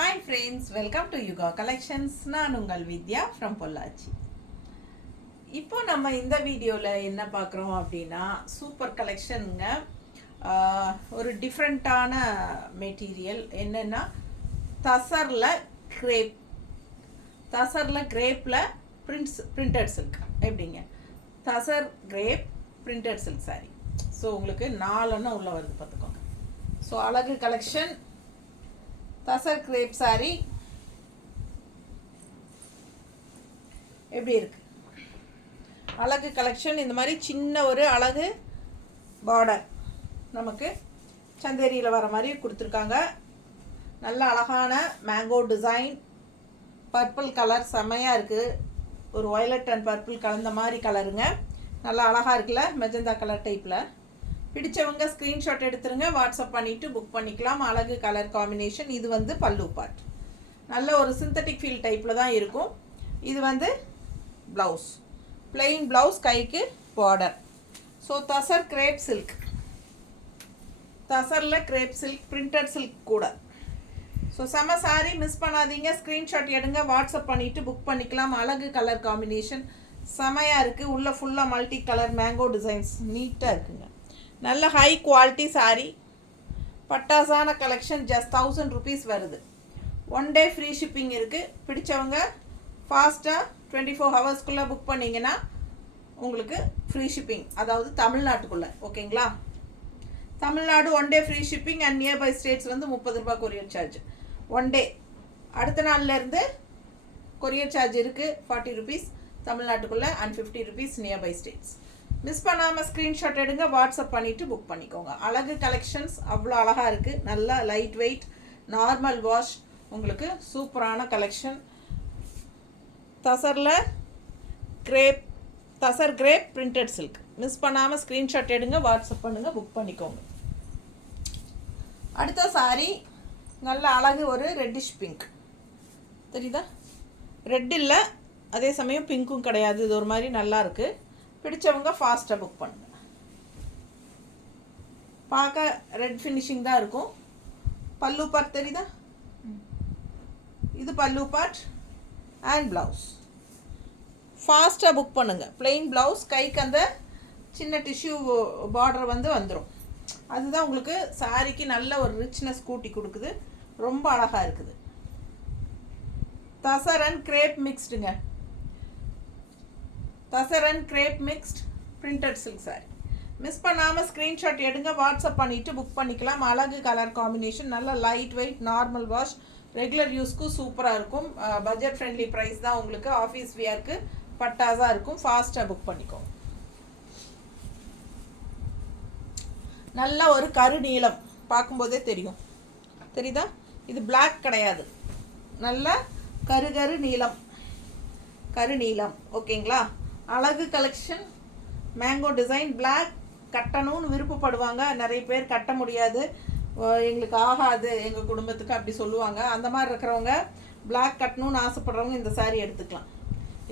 Hi friends, welcome to Yuga Collections. நான் உங்கள் வித்யா from Pollachi. இப்போ நம்ம இந்த வீடியோவில் என்ன பார்க்குறோம் அப்படின்னா சூப்பர் கலெக்ஷனுங்க. ஒரு டிஃப்ரெண்ட்டான மெட்டீரியல் என்னென்னா தசரில் கிரேப்பில் பிரிண்டட் சில்க் எப்படிங்க tussar crepe printed silk sari. So உங்களுக்கு 4 உள்ளே வருது பார்த்துக்கோங்க. ஸோ அழகு கலெக்ஷன் தசர் கிரேப் சாரி எப்படி இருக்கு அழகு கலெக்ஷன். இந்த மாதிரி சின்ன ஒரு அழகு பார்டர் நமக்கு சந்தேரியில் வர மாதிரி கொடுத்துருக்காங்க. நல்ல அழகான மேங்கோ டிசைன், பர்பிள் கலர் செமையாக இருக்குது. ஒரு வயலட் அண்ட் பர்பிள் கலந்த மாதிரி கலருங்க. நல்லா அழகாக இருக்குல்ல, மெஜந்தா கலர் டைப்பில். பிடிச்சவங்க ஸ்க்ரீன்ஷாட் எடுத்துருங்க, வாட்ஸ்அப் பண்ணிவிட்டு புக் பண்ணிக்கலாம். அழகு கலர் காம்பினேஷன். இது வந்து பல்லு பார்ட், நல்ல ஒரு சிந்தட்டிக் ஃபீல் டைப்பில் தான் இருக்கும். இது வந்து ப்ளவுஸ், பிளெயின் ப்ளவுஸ், கைக்கு border. So tussar crepe silk, தசரில் கிரேப் சில்க் பிரிண்டட் சில்க் கூட. ஸோ செம சாரி, மிஸ் பண்ணாதீங்க. ஸ்க்ரீன்ஷாட் எடுங்க, வாட்ஸ்அப் பண்ணிவிட்டு புக் பண்ணிக்கலாம். அழகு கலர் காம்பினேஷன் செமையாக இருக்குது. உள்ளே ஃபுல்லாக மல்டி கலர் மேங்கோ டிசைன்ஸ் நீட்டாக இருக்குங்க. நல்ல ஹை குவாலிட்டி சாரீ, பட்டாசான கலெக்ஷன். ஜஸ்ட் 1000 rupees வருது. 1 day ஃப்ரீ ஷிப்பிங் இருக்குது. பிடிச்சவங்க ஃபாஸ்ட்டாக 24 hours புக் பண்ணிங்கன்னா உங்களுக்கு ஃப்ரீ ஷிப்பிங், அதாவது தமிழ்நாட்டுக்குள்ளே. ஓகேங்களா? Tamil Nadu 1 day free shipping and nearby states வந்து 30 ரூபாய் கொரியர் சார்ஜ் 1 day. அடுத்த நாள்லேருந்து கொரியர் சார்ஜ் இருக்குது 40 rupees தமிழ்நாட்டுக்குள்ளே and 50 rupees nearby states. Miss பண்ணாமல் ஸ்க்ரீன்ஷாட் எடுங்க, வாட்ஸ்அப் பண்ணிவிட்டு புக் பண்ணிக்கோங்க. அழகு கலெக்ஷன்ஸ் அவ்வளோ அழகாக இருக்குது. நல்லா லைட் வெயிட், நார்மல் வாஷ், உங்களுக்கு சூப்பரான collection. Tussar crepe printed silk. Miss பண்ணாமல் ஸ்க்ரீன்ஷாட் எடுங்க, வாட்ஸ்அப் பண்ணுங்கள், புக் பண்ணிக்கோங்க. அடுத்த சாரி நல்ல அழகு ஒரு ரெட்டிஷ் பிங்க் தெரியுதா? ரெட் இல்லை, அதே சமயம் பிங்க்கும் கிடையாது. இது ஒரு மாதிரி நல்லா இருக்குது. பிடிச்சவங்க ஃபாஸ்ட்டாக புக் பண்ணுங்க. பார்க்க ரெட் ஃபினிஷிங் தான் இருக்கும். பல்லு பார்ட் தெரியுதா? இது பல்லு பார்ட் அண்ட் ப்ளவுஸ். ஃபாஸ்ட்டாக புக் பண்ணுங்கள். பிளெயின் ப்ளவுஸ், கைக்கு அந்த சின்ன டிஷ்யூ பார்டர் வந்து வந்துடும். அதுதான் உங்களுக்கு சாரிக்கு நல்ல ஒரு ரிச்னஸ் கூட்டி கொடுக்குது. ரொம்ப அழகாக இருக்குது. தசர் அண்ட் கிரேப் மிக்ஸ்டுங்க. Tussar and crepe mixed printed silk sari. Miss பண்ணாமல் ஸ்க்ரீன்ஷாட் எடுங்க, வாட்ஸ்அப் பண்ணிவிட்டு புக் பண்ணிக்கலாம். அழகு கலர் காம்பினேஷன், நல்ல light weight, normal wash, regular யூஸ்க்கும் சூப்பராக இருக்கும். பட்ஜெட் ஃப்ரெண்ட்லி ப்ரைஸ் தான். உங்களுக்கு ஆஃபீஸ் வியருக்கு பட்டாஸாக இருக்கும். ஃபாஸ்ட்டாக புக் பண்ணிக்கோங்க. நல்ல ஒரு கரு நீளம், பார்க்கும்போதே தெரியும். தெரியுதா? இது பிளாக் கிடையாது, நல்ல கரு நீளம், கரு நீளம். ஓகேங்களா? அழகு கலெக்ஷன், மேங்கோ டிசைன். பிளாக் கட்டணும்னு விருப்பப்படுவாங்க நிறைய பேர், கட்ட முடியாது, எங்களுக்கு ஆகாது எங்கள் குடும்பத்துக்கு அப்படி சொல்லுவாங்க. அந்த மாதிரி இருக்கிறவங்க, பிளாக் கட்டணும்னு ஆசைப்படுறவங்க இந்த சாரீ எடுத்துக்கலாம்.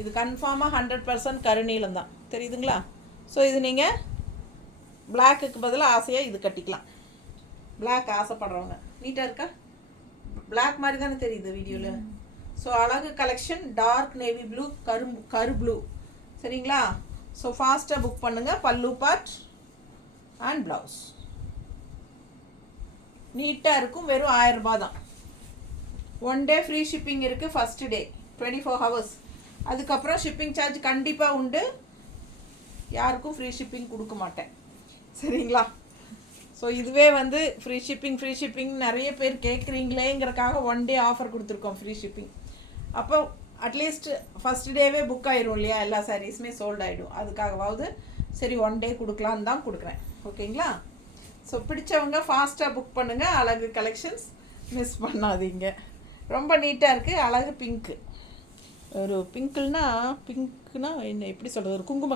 இது கன்ஃபார்மாக 100% கருநீளம் தான். தெரியுதுங்களா? ஸோ இது நீங்கள் பிளாக்குக்கு பதிலாக ஆசையாக இது கட்டிக்கலாம். பிளாக் ஆசைப்படுறவங்க. நீட்டாக இருக்கா? பிளாக் மாதிரி தானே தெரியுது வீடியோவில். ஸோ அழகு கலெக்ஷன், டார்க் நேவி ப்ளூ, கரு ப்ளூ. சரிங்களா? ஸோ ஃபாஸ்ட்டாக புக் பண்ணுங்கள். பல்லு பார்ட் அண்ட் ப்ளவுஸ் நீட்டாக இருக்கும். வெறும் 1000 ரூபாய் தான். 1 day ஃப்ரீ ஷிப்பிங் இருக்குது. First day 24 hours. அதுக்கப்புறம் ஷிப்பிங் சார்ஜ் கண்டிப்பாக உண்டு. யாருக்கும் ஃப்ரீ ஷிப்பிங் கொடுக்க மாட்டேன். சரிங்களா? ஸோ இதுவே வந்து ஃப்ரீ ஷிப்பிங் நிறைய பேர் கேட்குறீங்களேங்கிறக்காக 1 day ஆஃபர் கொடுத்துருக்கோம் ஃப்ரீ ஷிப்பிங். அப்போ அட்லீஸ்ட் ஃபஸ்ட் டேவே புக் ஆயிரும் இல்லையா? எல்லா சாரீஸுமே சோல்ட் ஆகிடும். அதுக்காகவாவது சரி 1 day கொடுக்கலான்னு தான் கொடுக்குறேன். ஓகேங்களா? ஸோ பிடிச்சவங்க ஃபாஸ்ட்டாக புக் பண்ணுங்கள். அழகு கலெக்ஷன்ஸ் மிஸ் பண்ணாதீங்க. ரொம்ப நீட்டாக இருக்குது. அழகு பிங்க்கு, ஒரு பிங்க்குன்னா என்ன எப்படி சொல்கிறது, ஒரு குங்கும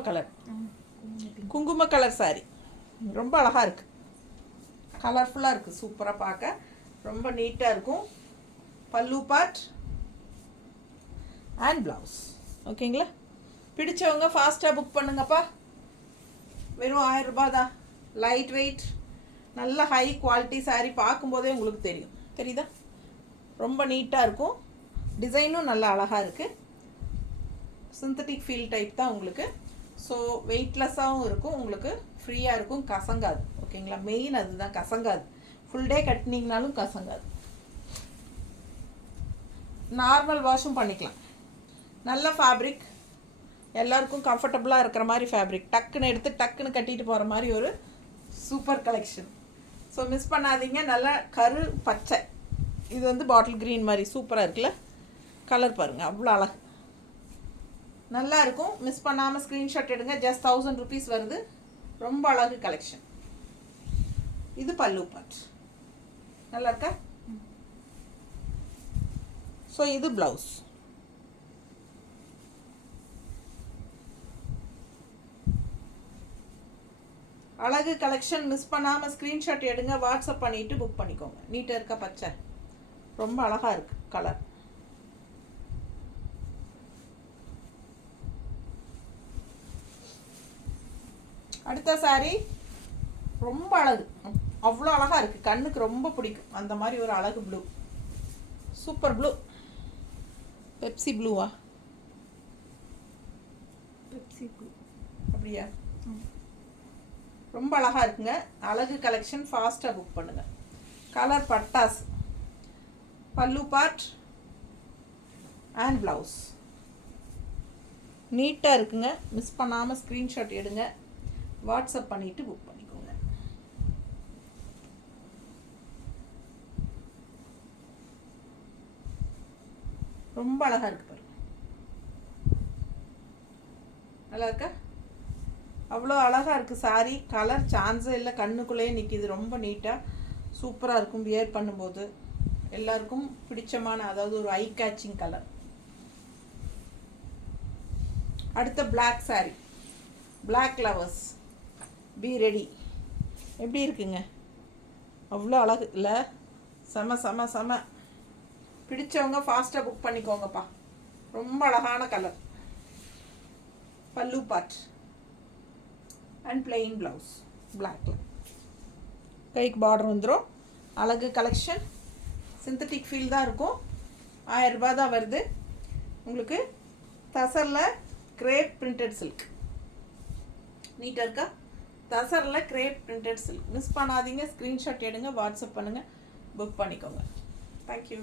கலர் சாரி. ரொம்ப அழகாக இருக்குது, கலர்ஃபுல்லாக இருக்குது, சூப்பராக பார்க்க ரொம்ப நீட்டாக இருக்கும். பல்லு பார்ட் அண்ட் ப்ளவுஸ். ஓகேங்களா? பிடிச்சவங்க ஃபாஸ்ட்டாக புக் பண்ணுங்கப்பா. வெறும் 1000 ரூபாய் தான். லைட் வெயிட், நல்ல ஹை குவாலிட்டி சாரீ. பார்க்கும்போதே உங்களுக்கு தெரியும். தெரியுதா? ரொம்ப நீட்டாக இருக்கும். டிசைனும் நல்லா அழகாக இருக்குது. சிந்தட்டிக் ஃபீல் டைப் தான் உங்களுக்கு. ஸோ வெயிட்லெஸ்ஸாகவும் இருக்கும், உங்களுக்கு ஃப்ரீயாக இருக்கும், கசங்காது. ஓகேங்களா, மெயின் அதுதான், கசங்காது. Full day கட்டினீங்கனாலும் கசங்காது. நார்மல் வாஷும் பண்ணிக்கலாம். நல்ல ஃபேப்ரிக், எல்லாருக்கும் கம்ஃபர்டபுளாக இருக்கிற மாதிரி ஃபேப்ரிக். டக்குன்னு எடுத்து டக்குன்னு கட்டிட்டு போகிற மாதிரி ஒரு சூப்பர் கலெக்ஷன். ஸோ மிஸ் பண்ணாதீங்க. நல்லா கரு பச்சை, இது வந்து பாட்டில் க்ரீன் மாதிரி சூப்பராக இருக்குல்ல, கலர் பாருங்கள், அவ்வளோ அழகு, நல்லா இருக்கும். மிஸ் பண்ணாமல் ஸ்க்ரீன்ஷாட் எடுங்க. ஜஸ்ட் 1000 rupees வருது. ரொம்ப அழகு கலெக்ஷன். இது பல்லு பார்ட், நல்லா இருக்கா? ஸோ இது ப்ளவுஸ். அழகு கலெக்ஷன். மிஸ் பண்ணாமல் ஸ்க்ரீன்ஷாட் எடுங்க, வாட்ஸ்அப் பண்ணிவிட்டு புக் பண்ணிக்கோங்க. நீட்டாக இருக்கா பச்சை, ரொம்ப அழகாக இருக்குது கலர். அடுத்த சாரீ ரொம்ப அழகு, அவ்வளோ அழகாக இருக்குது, கண்ணுக்கு ரொம்ப பிடிக்கும். அந்த மாதிரி ஒரு அழகு ப்ளூ, சூப்பர் ப்ளூ. பெப்சி ப்ளூவா? பெப்சி ப்ளூ அப்படியா? ரொம்ப அழகாக இருக்குங்க. அழகு கலெக்ஷன், ஃபாஸ்ட்டாக புக் பண்ணுங்கள். கலர் பட்டாஸ். பல்லு பார்ட் அண்ட் ப்ளவுஸ் நீட்டாக இருக்குங்க. மிஸ் பண்ணாமல் ஸ்க்ரீன்ஷாட் எடுங்க, வாட்ஸ்அப் பண்ணிவிட்டு புக் பண்ணிக்கோங்க. ரொம்ப அழகாக இருக்குது பாருங்க, நல்லா இருக்கா? அவ்வளோ அழகாக இருக்குது சாரீ. கலர் சான்ஸே இல்லை, கண்ணுக்குள்ளேயே நிற்கிது. ரொம்ப நீட்டாக சூப்பராக இருக்கும். வியர் பண்ணும்போது எல்லாருக்கும் பிடிச்சமான, அதாவது ஒரு ஐ கேச்சிங் கலர். அடுத்த black sari, black lovers, be ready. எப்படி இருக்குங்க? அவ்வளோ அழகு இல்லை? செம செம செம. பிடிச்சவங்க ஃபாஸ்ட்டாக புக் பண்ணிக்கோங்கப்பா. ரொம்ப அழகான கலர். பல்லு பார்ட் அண்ட் பிளெயின் ப்ளவுஸ் பிளாக்ல. கைக்கு பார்டர் வந்துடும். அழகு கலெக்ஷன். சிந்தட்டிக் ஃபீல் தான் இருக்கும். 1000 ரூபாய் தான் வருது உங்களுக்கு. தசரில் கிரேப் பிரிண்டட் சில்க், நீட்டாக இருக்கா? தசரில் கிரேப் பிரிண்டட் சில்க். மிஸ் பண்ணாதீங்க. ஸ்க்ரீன்ஷாட் எடுங்க, வாட்ஸ்அப் பண்ணுங்கள், புக் பண்ணிக்கோங்க. தேங்க்யூ.